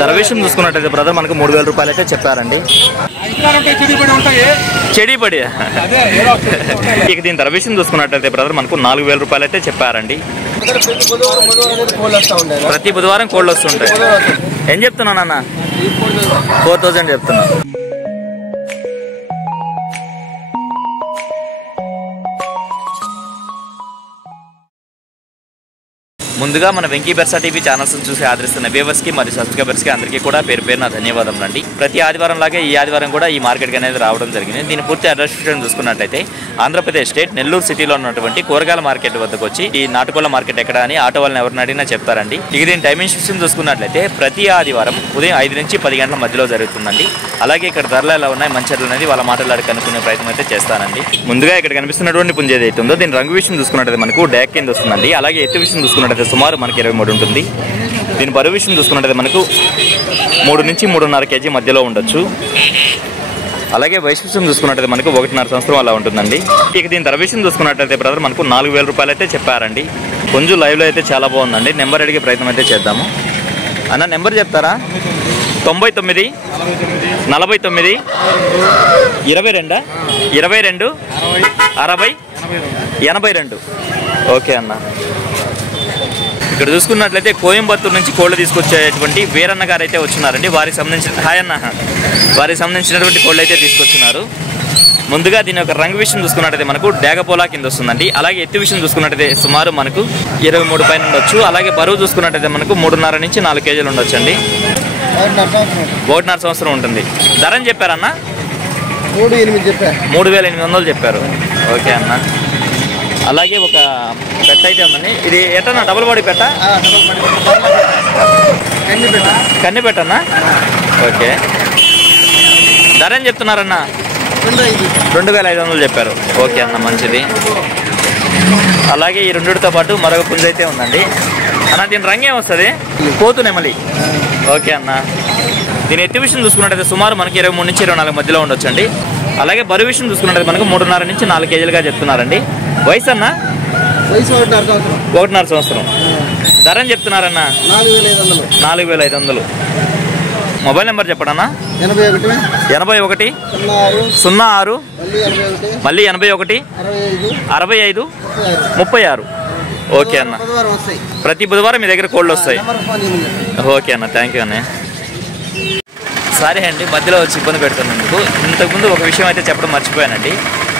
ధర విషయం చూసుకున్నట్టయితే బ్రదర్ మనకు 3000 రూపాయలు అయితే చెప్పారండి. చెడిపడి ఇక దీని ధర విషయం చూసుకున్నట్టయితే బ్రదర్ మనకు 4000 రూపాయలు అయితే చెప్పారండి. ప్రతి బుధవారం కోళ్ళు వస్తుంటాయి. ఏం చెప్తున్నాను అన్న? 4000 చెప్తున్నా. ముందుగా మన వెంకీ బెర్సా టీవీ ఛానల్స్ చూసి ఆదరిస్తున్న వ్యూవర్స్ కి మరియు సబ్స్క్రైబర్స్ కి అందరికీ కూడా పేరు పేరున ధన్యవాదములు అండి. ప్రతి ఆదివారం లాగే ఈ ఆదివారం కూడా ఈ మార్కెట్ అనేది రావడం జరిగింది. దీని పూర్తి అడ్రస్ చూసుకున్నట్లయితే ఆంధ్రప్రదేశ్ స్టేట్ నెల్లూరు సిటీలో ఉన్నటువంటి కూరగాయల మార్కెట్ వద్దకు వచ్చి ఈ నాటుకోళ్ల మార్కెట్ ఎక్కడ అని ఆటో వాళ్ళని ఎవరిని అడిగినా చెప్తారండి. ఇక దీని టైమింగ్ సిస్టమ్ చూసుకున్నట్లయితే ప్రతి ఆదివారం ఉదయం 5 నుంచి 10 గంటల మధ్యలో జరుగుతుందండి. అలాగే ఇక్కడ ధరలు ఎలా ఉన్నాయి మంచి అనేది వాళ్ళ మాటలు కనుక్కునే ప్రయత్నం అయితే చేస్తానండి. ముందుగా ఇక్కడ కనిపిస్తున్నటువంటి పుంజ ఏదైతే ఉందో దీని రంగు విషయం చూసుకున్నట్లయితే మనకు డ్యాక్ కింద వస్తుందండి. అలాగే ఎత్తు విషయం చూసుకున్నట్లయితే సుమారు మనకి 23 ఉంటుంది. దీని బరువు విషయం చూసుకున్నట్లయితే మనకు 3 నుంచి 3.5 కేజీ మధ్యలో ఉండొచ్చు. అలాగే వయసు విషయం చూసుకున్నట్లయితే మనకు 1.5 సంవత్సరం అలా ఉంటుందండి. ఇక దీని ధర విషయం చూసుకున్నట్లయితే బ్రదర్ మనకు 4000 రూపాయలు అయితే చెప్పారండి. కొంచెం లైవ్లో అయితే చాలా బాగుందండి. నెంబర్ అడిగే ప్రయత్నం అయితే చేద్దాము. అన్న నెంబర్ చెప్తారా? 99 49 22 22 60 82. ఓకే అన్న. ఇక్కడ చూసుకున్నట్లయితే కోయంబత్తూరు నుంచి కోళ్ళు తీసుకొచ్చేటువంటి వీరన్న గారు అయితే వచ్చినారండి. వారికి సంబంధించినటువంటి కోళ్ళు అయితే తీసుకొచ్చినారు. ముందుగా దీని యొక్క రంగు విషయం చూసుకున్నట్టయితే మనకు డేగపోలా కింద వస్తుందండి. అలాగే ఎత్తు విషయం చూసుకున్నట్టయితే సుమారు మనకు 23 పైన ఉండొచ్చు. అలాగే బరువు చూసుకున్నట్టయితే మనకు 3.5 నుంచి 4 కేజీలు ఉండొచ్చు అండి. 1.5 సంవత్సరం ఉంటుంది. ధర అని చెప్పారన్న? 3800 చెప్పారు. ఓకే అన్న. అలాగే ఒక పెట్ట అయితే ఉందండి. ఇది ఎట్టన్నా డబుల్ బాడీ పెట్ట? కన్ని పెట్టన్నా? ఓకే. ధర ఏం చెప్తున్నారన్న? 2500 చెప్పారు. ఓకే అన్న, మంచిది. అలాగే ఈ రెండుతో పాటు మరొక పుంజ అయితే ఉందండి. అన్న దీని రంగు ఏమొస్తుంది? పోతు నెమలి. ఓకే అన్న. దీని ఎత్తు విషయం చూసుకున్నట్టయితే సుమారు మనకి 23 నుంచి 24 మధ్యలో ఉండొచ్చు అండి. అలాగే బరువు విషయం చూసుకున్నట్టయితే మనకు 3.5 నుంచి 4 కేజీలుగా చెప్తున్నారండి. వయసు అన్న? 1.5 సంవత్సరం. ధర అని చెప్తున్నారన్న? 4500. Mobile number చెప్పడన్నా? 81 06 మళ్ళీ 81 65 36. ఓకే అన్న. ప్రతి బుధవారం మీ దగ్గర కోళ్ళు వస్తాయి. ఓకే అన్న, థ్యాంక్ యూ అన్న. సరే అండి, మధ్యలో వచ్చి ఇబ్బంది పెడుతున్నందుకు. ఇంతకుముందు ఒక విషయం అయితే చెప్పడం మర్చిపోయానండి.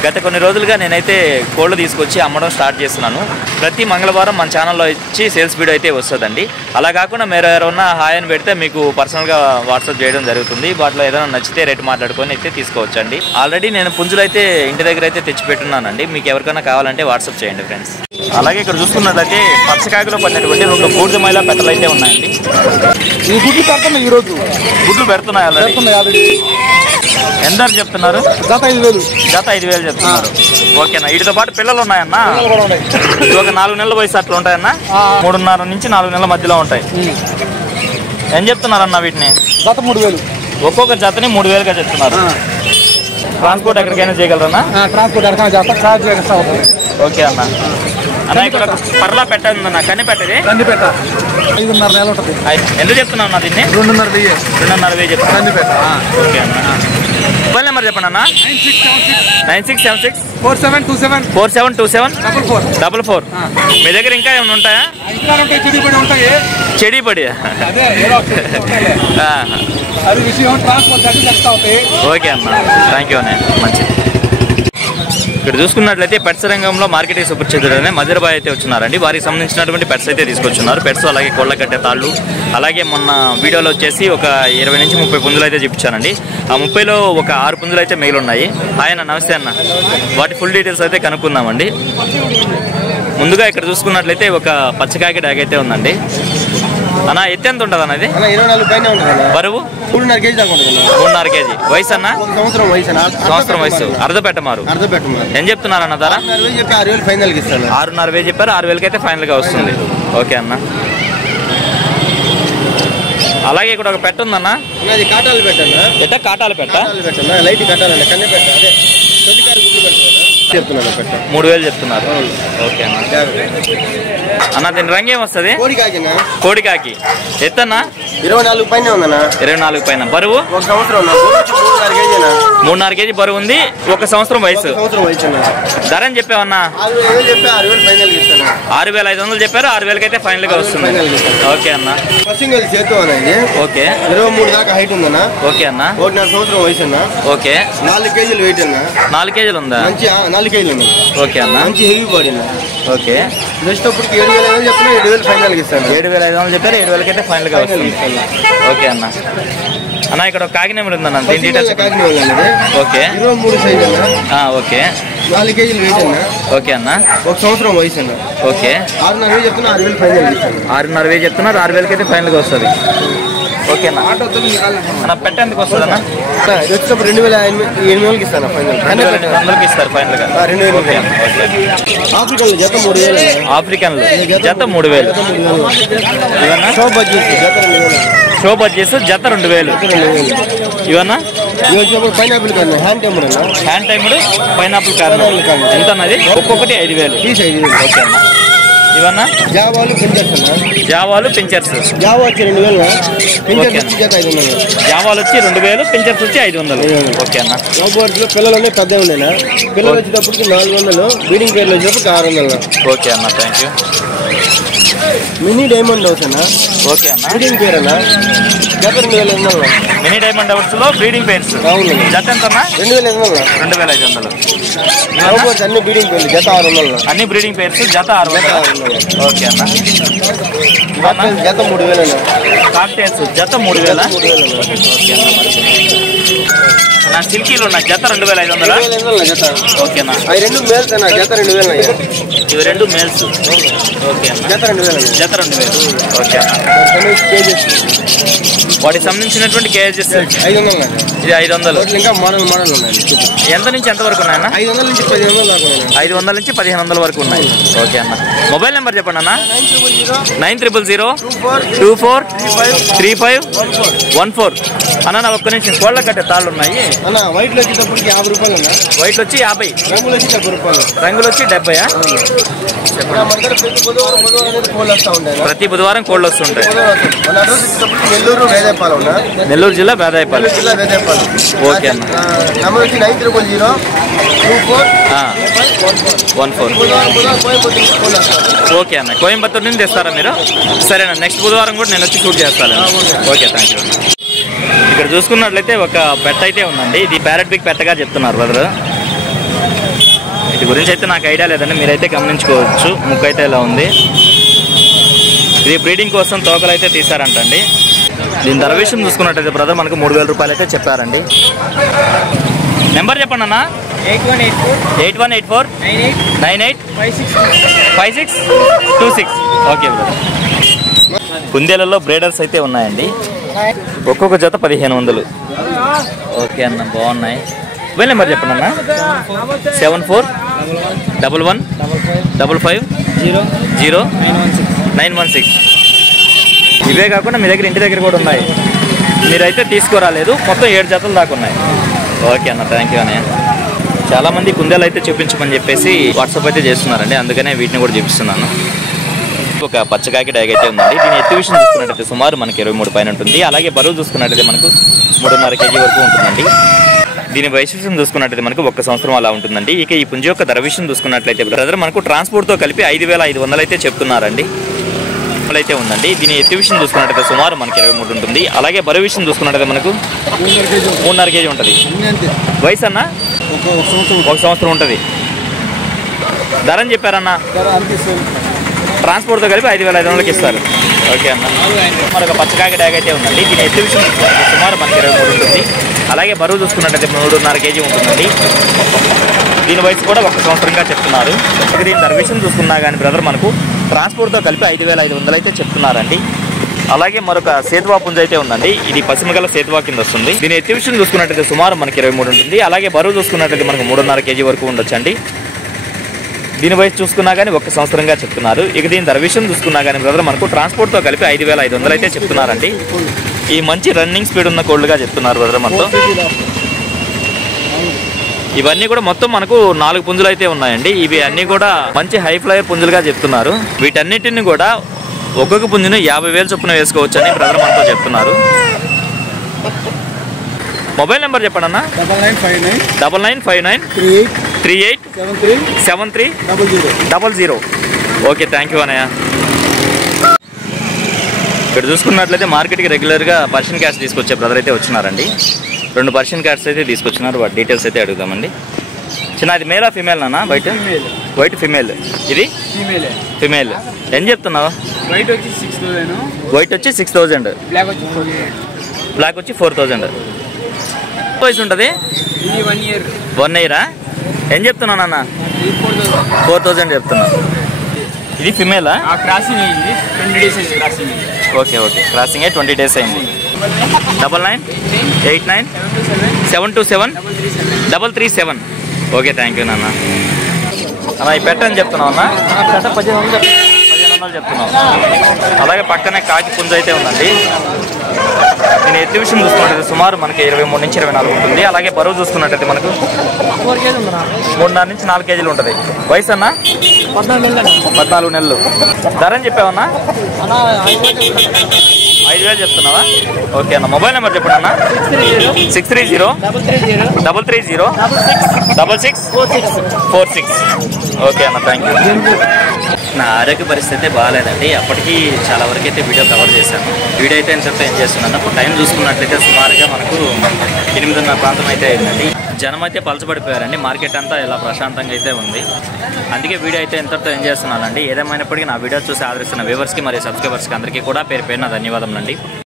గత కొన్ని రోజులుగా నేనైతే కోళ్ళు తీసుకొచ్చి అమ్మడం స్టార్ట్ చేస్తున్నాను. ప్రతి మంగళవారం మన ఛానల్లో ఇచ్చి సేల్స్ వీడియో అయితే వస్తుందండి. అలా కాకుండా మీరు ఎవరైనా హాయ్ అని పెడితే మీకు పర్సనల్గా వాట్సాప్ చేయడం జరుగుతుంది. వాటిలో ఏదైనా నచ్చితే రేటు మాట్లాడుకొని అయితే తీసుకోవచ్చండి. ఆల్రెడీ నేను పుంజులు అయితే ఇంటి దగ్గర అయితే తెచ్చి పెట్టున్నానండి. మీకు ఎవరికైనా కావాలంటే వాట్సాప్ చేయండి ఫ్రెండ్స్. అలాగే ఇక్కడ చూసుకున్నట్లయితే పచ్చకాయలో పడినటువంటి 2 బూడిద మైలా పెట్టలు అయితే ఉన్నాయండి. ఈ గుడ్లు పెడుతున్నాయి. ఈరోజు గుడ్లు పెడుతున్నాయి. ఎంత చెప్తున్నారు? జత 5000. జత 5000 చెప్తున్నారు. ఓకేనా. వీటితో పాటు పిల్లలు ఉన్నాయన్న? ఒక 4 నెలల వయసు అట్లా ఉంటాయన్న? 3.5 నుంచి 4 నెలల మధ్యలో ఉంటాయి. ఏం చెప్తున్నారన్న వీటిని? జత 3000. ఒక్కొక్క జతని 3000గా చెప్తున్నారు. ట్రాన్స్పోర్ట్ ఎక్కడికైనా చేయగలరన్నా? ట్రాన్స్పోర్ట్ ఎక్కడికైనా చేస్తా, చార్జ్ ఎక్స్ట్రా అవుతుంది. ఓకే అన్న. అన్న ఇక్కడ పర్లా పెట్టందన్న? కన్ని పెట్టది? కన్ని పెట్ట 5.5 నెలలు ఉంటుంది. ఎంత చెప్తున్నా అన్న దీన్ని? 2.5 చెప్తున్నా. కన్ని పెట్ట. ఓకే అన్న. మొబైల్ నెంబర్ చెప్పండి అన్న. 9676 4727 44. మీ దగ్గర ఇంకా ఏమైనా ఉంటాయా? చెడిపడి. ఓకే అన్న, థ్యాంక్ యూ అన్న, మంచిది. ఇక్కడ చూసుకున్నట్లయితే పెట్స్ రంగంలో మార్కెటింగ్ సుపరిచితుడనే మధురబాయ్ అయితే వచ్చినారండి. వారికి సంబంధించినటువంటి పెట్స్ అయితే తీసుకొచ్చున్నారు. పెట్స్ అలాగే కోళ్ళ కట్టె తాళ్ళు, అలాగే మొన్న వీడియోలో వచ్చేసి ఒక 20 నుంచి 30 పుంజులు అయితే చూపించానండి. ఆ 30లో ఒక 6 పుంజులు అయితే మిగిలి ఉన్నాయి. ఆయన నమస్తే అన్న. వాటి ఫుల్ డీటెయిల్స్ అయితే కనుక్కుందామండి. ముందుగా ఇక్కడ చూసుకున్నట్లయితే ఒక పచ్చకాకి డాగ్ అయితే ఉందండి. అన్న ఎత్తు ఎంత ఉంటుంది అన్నది? 24 పైన ఉంటుంది. బరువు 3.5 కేజీ దాకా ఉంటుంది. 3.5 కేజీ. వయసు అన్న? సంవత్సరం వయసు. అర్ధ పెట్టమారు. ఏం చెప్తున్నారు అన్న ధర? 6,000 ఫైనల్ కి ఇస్తాను. 6,500 చెప్పారు. 6,000కి అయితే ఫైనల్ గా వస్తుంది. ఓకే అన్న. అలాగే ఇక్కడ ఒక పెట్ట ఉందన్న. కాటాలు పెట్టన్నా? ఎట్ట కాటాలు పెట్ట? లైట్ కాటాలండి. కన్నీ పెట్ట. అదే 3000 చెప్తున్నారు. ఓకే అన్న. అన్న దీని రంగు ఏమొస్తుంది? కోడికాకి. ఎత్తన్నా? 24 పైన ఉందన్నా. 24 పైన. బరువు 1 సంవత్సరం 3.5 కేజీనా. 3.5 కేజీ బరువు ఉంది. 1 సంవత్సరం వయసు. ధర అని చెప్పావన్నా? 6,000 ఫైనల్ ఇస్తాను. 6,500 చెప్పారు. 6,000 అయితే ఫైనల్ గా వస్తుంది. ఓకే అన్న. పసింగల్ చేతు అనేది. ఓకే. 23 దాకా హైట్ ఉందన్నా. ఓకే అన్న. 1.5 సంవత్సరం వయసు అన్న. ఓకే. 4 కేజీలు వెయిట్ అన్న. 4 కేజీలు ఉందా? మంచి 4 కేజీలు ఉంది. ఓకే అన్న. మంచి హెవీ బాడీ అన్న. ఓకే. నెక్స్ట్ అప్పటికి 7,500 చెప్పినా 7,000 ఫైనల్ ఇస్తాను. 7,500 చెప్పారు. 7,000 అయితే ఫైనల్ గా వస్తుంది. ఓకే అన్న. అన్న ఇక్కడ ఒక కాకి నెంబర్ ఉందన్న. దీని డీటెయిల్స్. ఓకే. 23 సైజ్ అన్న. ఓకే. 4 కేజీలు వెయిట్ అన్న. ఓకే అన్న. 1 సంవత్సరం వయసు అన్న. ఓకే. 6,500 చెప్తున్నా 6,000 ఫైనల్ ఇస్తాను. 6,500 చెప్తున్నారు. 6,000 అయితే ఫైనల్ గా వస్తుంది. ఓకేనా అన్న? పెట్ట ఎందుకు వస్తుంది అన్న? వచ్చేటప్పుడు 2,800 ఇస్తాను ఫైనల్. 2,200 ఇస్తారు ఫైనల్ గా. 2,000. ఆఫ్రికన్ జత 3,000. ఆఫ్రికన్ జత 3,000. ఇవన్నా షో బడ్జెస్ జత 2,000. ఇవన్నా పైనాపిల్ కార్న్ హ్యాండ్ టైమర్ అన్న. హ్యాండ్ టైమర్ పైనాపిల్ కార్న్ ఎంత అన్నది? ఒక్కొక్కటి 5,000. ఓకే అన్న. ఇవన్నా జావాలు పెంచర్స్ అన్న. జావాలు పెంచర్స్. జావా వచ్చి 2,000. పెంచర్స్ జత 500. జావాలు వచ్చి 2,000. పెంచర్స్ వచ్చి 500. ఓకే అన్న. రోబోట్స్ లో పిల్లలు పెద్ద ఉండేనా. పిల్లలు వచ్చేటప్పటికి 400. బీడింగ్ పేర్లు వచ్చేటప్పుడు 600. ఓకే అన్న. Thank you. Mini diamond house అన్న. ఓకే అన్న. బీడింగ్ పేరు అన్న. జత 2,500. మినీ డైమండ్ హౌస్ లో బ్రీడింగ్ పేర్స్. అవును. జత ఎంత అన్న? 2,500. 2,500. రోబోట్స్ అన్ని బీడింగ్ పేర్లు జత 600. అన్ని బ్రీడింగ్ పేర్స్ జత 600. ఓకే అన్న. జత 3,000 అన్న. కాక్టైల్స్ జత 3,000. ఓకే అన్న. సిల్కీలు ఉన్నాయి జత 2,500. జత. ఓకేనా. అవి 2 మేల్స్ అన్న. జత 2,000. ఇవి 2 మేల్స్. ఓకే అన్న. జత 2,000. జత 2,000. ఓకే అన్న. వాటికి సంబంధించినటువంటి కేజెస్ 500. ఇది 500. ఇంకా మోడల్ ఉన్నాయి. ఎంత నుంచి ఎంత వరకు ఉన్నాయన్న? 500 నుంచి 1,500 దాకా ఉన్నాయి. 500 నుంచి 1,500 వరకు ఉన్నాయి. ఓకే అన్న. మొబైల్ నెంబర్ చెప్పండి అన్న. 9000243514 అన్న. నా ఒక్క నిమిషం. కోళ్ళ కట్టే తాళ్ళు ఉన్నాయి అన్న. వైట్ లో వచ్చేటప్పటికి 50 రూపాయలు అన్న. వైట్ వచ్చి 50. రంగులు వచ్చి 70 రూపాయలు. రంగులు వచ్చి 70. ప్రతి బుధవారం కోళ్ళు వస్తుంటాయి. నెల్లూరు వేదేపాలెం. నెల్లూరు జిల్లా వేదాయపాలెం. ఓకే అన్న. నెంబర్ వచ్చి 9000243514. ఓకే అన్న. కోయంబత్తూరు నుంచి తెస్తారా మీరు? సరేనా. నెక్స్ట్ బుధవారం కూడా నేను వచ్చి షూట్ చేస్తాను. ఓకే. థ్యాంక్ యూ అన్న. ఇక్కడ చూసుకున్నట్లయితే ఒక పెట్ట అయితే ఉందండి. ఇది ప్యారెట్ బిగ్ పెట్టగా చెప్తున్నారు బ్రదర్. వీటి గురించి అయితే నాకు ఐడియా లేదండి. మీరైతే గమనించుకోవచ్చు. ముక్కు అయితే ఇలా ఉంది. ఇది బ్రీడింగ్ కోసం తోకలు అయితే తీసారంటండి. దీని ధర విషయం చూసుకున్నట్టయితే బ్రదర్ మనకు 3,000 రూపాయలు అయితే చెప్పారండి. నెంబర్ చెప్పండి అన్న. 8184985626. Okay brother. కుందేలలో బ్రేడర్స్ అయితే ఉన్నాయండి. ఒక్కొక్క జత 1,500. ఓకే అన్న. బాగున్నాయి. మొబైల్ నెంబర్ చెప్పండి అన్న. 7411550916. ఇవే కాకుండా మీ దగ్గర ఇంటి దగ్గర కూడా ఉన్నాయి. మీరైతే తీసుకురాలేదు. మొత్తం 7 జతలు దాకా ఉన్నాయి. ఓకే అన్న. థ్యాంక్ యూ అన్నయ్య. చాలామంది కుందేలు అయితే చూపించమని చెప్పేసి వాట్సాప్ అయితే చేస్తున్నారండి. అందుకనే వీటిని కూడా చూపిస్తున్నాను. ఒక పచ్చకాకి డాగ్ అయితే ఉందండి. దీని ఎత్తు విషయం చూసుకున్నట్టయితే సుమారు మనకి 23 పైన ఉంటుంది. అలాగే బరువు చూసుకున్నట్టయితే మనకు 3.5 కేజీ వరకు ఉంటుందండి. దీని వైశిష్ట్యం చూసుకున్నట్లయితే మనకు 1 సంవత్సరం అలా ఉంటుందండి. ఇక ఈ పుంజి యొక్క ధర విషయం చూసుకున్నట్లయితే బ్రదర్ మనకు ట్రాన్స్పోర్ట్తో కలిపి 5,500 అయితే చెప్తున్నారండి. అయితే ఉందండి. దీని ఎత్తు విషయం చూసుకున్నట్టయితే సుమారు మనకి 23 ఉంటుంది. అలాగే బరువు విషయం చూసుకున్నట్టయితే మనకు 3.5 కేజీ ఉంటుంది. వయసు అన్న 1 సంవత్సరం ఉంటుంది. ధర అని చెప్పారన్న. ట్రాన్స్పోర్ట్తో కలిపి 5,500కి ఇస్తారు. ఓకే అన్న. మరొక పచ్చకాకి డాగ్ అయితే ఉందండి. దీని ఎత్తు విషయం చూసుకున్నట్లయితే సుమారు మనకి 23 ఉంటుంది. అలాగే బరువు చూసుకున్నట్టయితే 3.5 కేజీ ఉంటుందండి. దీని వయసు కూడా 1 సంవత్సరంగా చెప్తున్నారు. దీని ధర విషయం చూసుకున్నా కానీ బ్రదర్ మనకు ట్రాన్స్పోర్ట్తో కలిపి 5,500 అయితే చెప్తున్నారండి. అలాగే మరొక సేతువా పుంజ అయితే ఉందండి. ఇది పశ్చిమగల సేతువా కింద వస్తుంది. దీని ఎత్తు విషయం చూసుకున్నట్టయితే సుమారు మనకి 23 ఉంటుంది. అలాగే బరువు చూసుకున్నట్టయితే మనకు 3.5 కేజీ వరకు ఉండొచ్చండి. దీని వయసు చూసుకున్నా కానీ 1 సంవత్సరంగా చెప్తున్నారు. ఇక దీని ధర విషయం చూసుకున్నా కానీ బ్రదర్ మనకు ట్రాన్స్పోర్ట్తో కలిపి 5,500 అయితే చెప్తున్నారండి. ఈ మంచి రన్నింగ్ స్పీడ్ ఉన్న కోళ్ళుగా చెప్తున్నారు బ్రదర్ మనతో. ఇవన్నీ కూడా మొత్తం మనకు 4 పుంజులు అయితే ఉన్నాయండి. ఇవి అన్నీ కూడా మంచి హై ఫ్లైయర్ పుంజులుగా చెప్తున్నారు. వీటన్నిటిని కూడా ఒక్కొక్క పుంజును 50,000 చొప్పున వేసుకోవచ్చు అని బ్రదర్ మనతో చెప్తున్నారు. మొబైల్ నెంబర్ చెప్పండి అన్న. 995938737300. ఓకే, థ్యాంక్ యూ అన్నయ్య. ఇక్కడ చూసుకున్నట్లయితే మార్కెట్కి రెగ్యులర్గా పర్షియన్ క్యాట్స్ తీసుకొచ్చే బ్రదర్ అయితే వచ్చినారండి. 2 పర్షియన్ క్యాట్స్ అయితే తీసుకొచ్చినారు. వాటి డీటెయిల్స్ అయితే అడుగుదామండి. చిన్న ఇది మేలా ఫిమేల్ అన్న? White female. ఇది ఫిమేల్. ఏం చెప్తున్నావు? వైట్ వచ్చి 6,000, బ్లాక్ వచ్చి 4,000. వయసు ఉంటుంది? 1 ఇయరా? ఏం చెప్తున్నాను అన్న? 4,000 చెప్తున్నాను. ఇది ఫిమేలా? ఓకే, క్రాసింగ్ 20 days అయింది. 9989727737. ఓకే, థ్యాంక్ యూ నాన్న. అలా ఈ పెట్టని చెప్తున్నావు అన్న? 1500 చెప్తున్నావు. అలాగే పక్కనే కాకి పుంజు అయితే ఉందండి. నేను ఎత్తు విషయం చూసుకున్నట్టయితే సుమారు మనకి 23 నుంచి 24 ఉంటుంది. అలాగే బరువు చూసుకున్నట్టయితే మనకు 3.5 నుంచి 4 కేజీలు ఉంటుంది. వయసు అన్న? 14 నెలలు. ధర అని చెప్పావన్నా? 5,000 చెప్తున్నావా? ఓకే అన్న. మొబైల్ నెంబర్ చెప్పండి అన్న. 630-333-6646. ఓకే అన్న, థ్యాంక్ యూ. నా ఆరోగ్య పరిస్థితి బాగాలేదండి. అప్పటికి చాలా వరకు అయితే వీడియో కవర్ చేశాను. వీడియో అయితే ఎంతతో ఏం చేస్తున్నాను. అప్పుడు టైం చూసుకున్నట్లయితే సుమారుగా మనకు 8:30 ప్రాంతం అయితే అయిందండి. జనం అయితే పలచబడిపోయారండి. మార్కెట్ అంతా ఇలా ప్రశాంతంగా అయితే ఉంది. అందుకే వీడియో అయితే ఎంతతో ఏం చేస్తున్నానండి. ఏదేమైనప్పటికీ నా వీడియో చూసి ఆదరిస్తున్న వ్యూవర్స్కి మరియు సబ్స్క్రైబర్స్కి అందరికీ కూడా పేరు పేరున ధన్యవాదములండి.